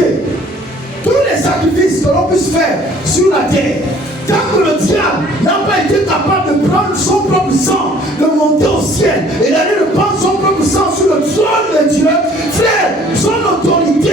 écoutez, tous les sacrifices que l'on puisse faire sur la terre, tant que le diable n'a pas été capable de prendre son propre sang, de monter au ciel et d'aller de prendre son propre sang sur le trône de Dieu, frère, son autorité